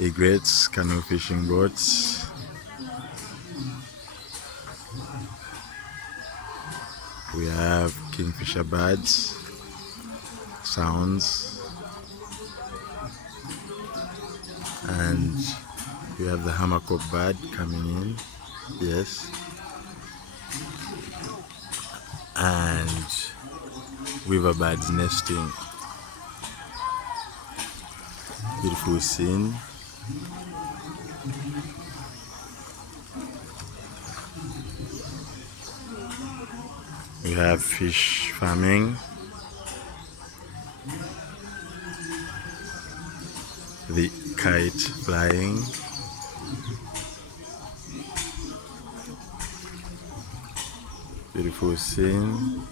Egrets, canoe fishing boats. We have kingfisher birds, sounds, and we have the Hamerkop bird coming in, yes, and weaver birds nesting. Beautiful scene. We have fish farming, the kite flying, beautiful scene.